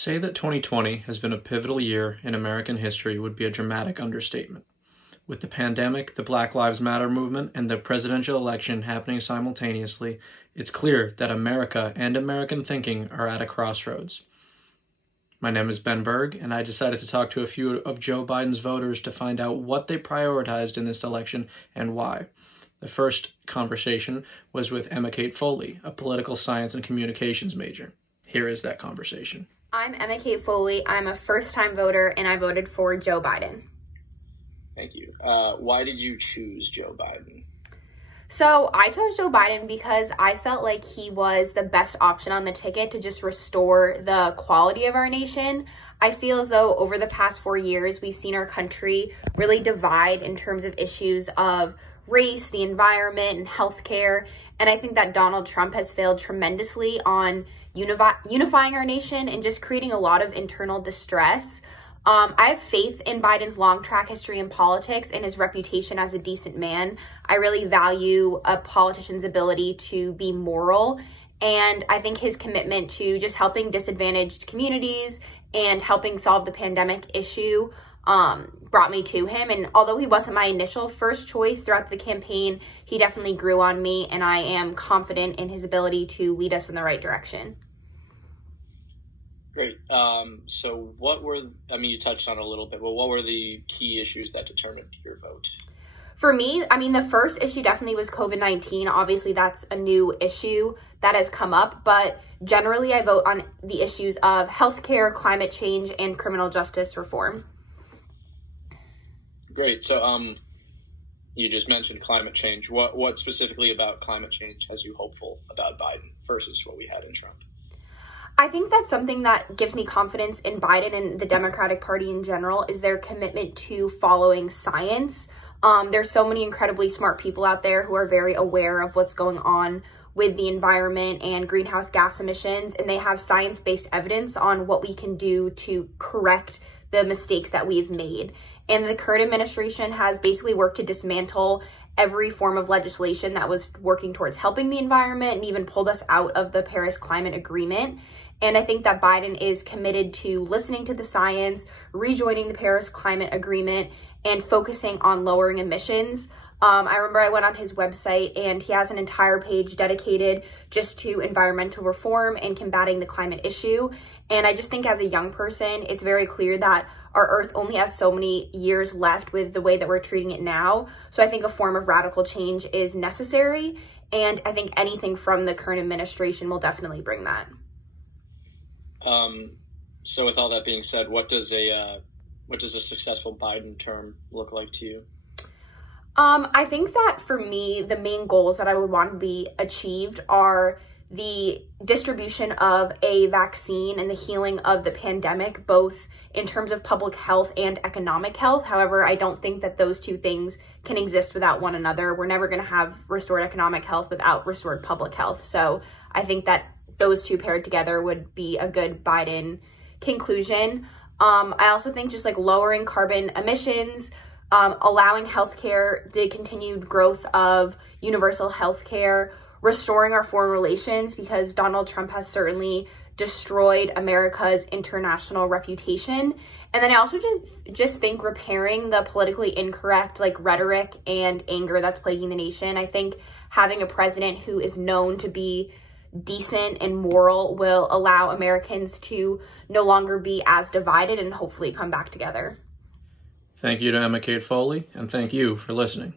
say that 2020 has been a pivotal year in American history would be a dramatic understatement. With the pandemic, the Black Lives Matter movement, and the presidential election happening simultaneously, it's clear that America and American thinking are at a crossroads. My name is Ben Berg, and I decided to talk to a few of Joe Biden's voters to find out what they prioritized in this election and why. The first conversation was with Emma Kate Foley, a political science and communications major. Here is that conversation. I'm Emma Kate Foley. I'm a first-time voter, and I voted for Joe Biden. Thank you. Why did you choose Joe Biden? So I chose Joe Biden because I felt like he was the best option on the ticket to just restore the quality of our nation. I feel as though over the past 4 years, we've seen our country really divide in terms of issues of race, the environment, and healthcare. And I think that Donald Trump has failed tremendously on unifying our nation and just creating a lot of internal distress. I have faith in Biden's long track history in politics and his reputation as a decent man. I really value a politician's ability to be moral, and I think his commitment to just helping disadvantaged communities and helping solve the pandemic issue brought me to him. And although he wasn't my initial first choice throughout the campaign, he definitely grew on me, and I am confident in his ability to lead us in the right direction. Great. So what were, you touched on it a little bit, but what were the key issues that determined your vote? For me, the first issue definitely was COVID-19. Obviously, that's a new issue that has come up, but generally I vote on the issues of healthcare, climate change, and criminal justice reform. Great. So you just mentioned climate change. What specifically about climate change has you hopeful about Biden versus what we had in Trump? I think that's something that gives me confidence in Biden and the Democratic Party in general is their commitment to following science. There's so many incredibly smart people out there who are very aware of what's going on with the environment and greenhouse gas emissions, and they have science-based evidence on what we can do to correct the mistakes that we've made. And the current administration has basically worked to dismantle every form of legislation that was working towards helping the environment and even pulled us out of the Paris Climate Agreement. And I think that Biden is committed to listening to the science, rejoining the Paris Climate Agreement, and focusing on lowering emissions. I remember I went on his website and he has an entire page dedicated just to environmental reform and combating the climate issue. And I just think as a young person, it's very clear that our Earth only has so many years left with the way that we're treating it now. So I think a form of radical change is necessary. And I think anything from the current administration will definitely bring that. So with all that being said, what does a successful Biden term look like to you? I think that for me, the main goals that I would want to be achieved are the distribution of a vaccine and the healing of the pandemic, both in terms of public health and economic health. However, I don't think that those two things can exist without one another. We're never going to have restored economic health without restored public health. So I think that those two paired together would be a good Biden conclusion. I also think just like lowering carbon emissions, allowing healthcare, the continued growth of universal healthcare, restoring our foreign relations, because Donald Trump has certainly destroyed America's international reputation. And then I also just think repairing the politically incorrect rhetoric and anger that's plaguing the nation. I think having a president who is known to be decent and moral will allow Americans to no longer be as divided and hopefully come back together. Thank you to Emma Kate Foley, and thank you for listening.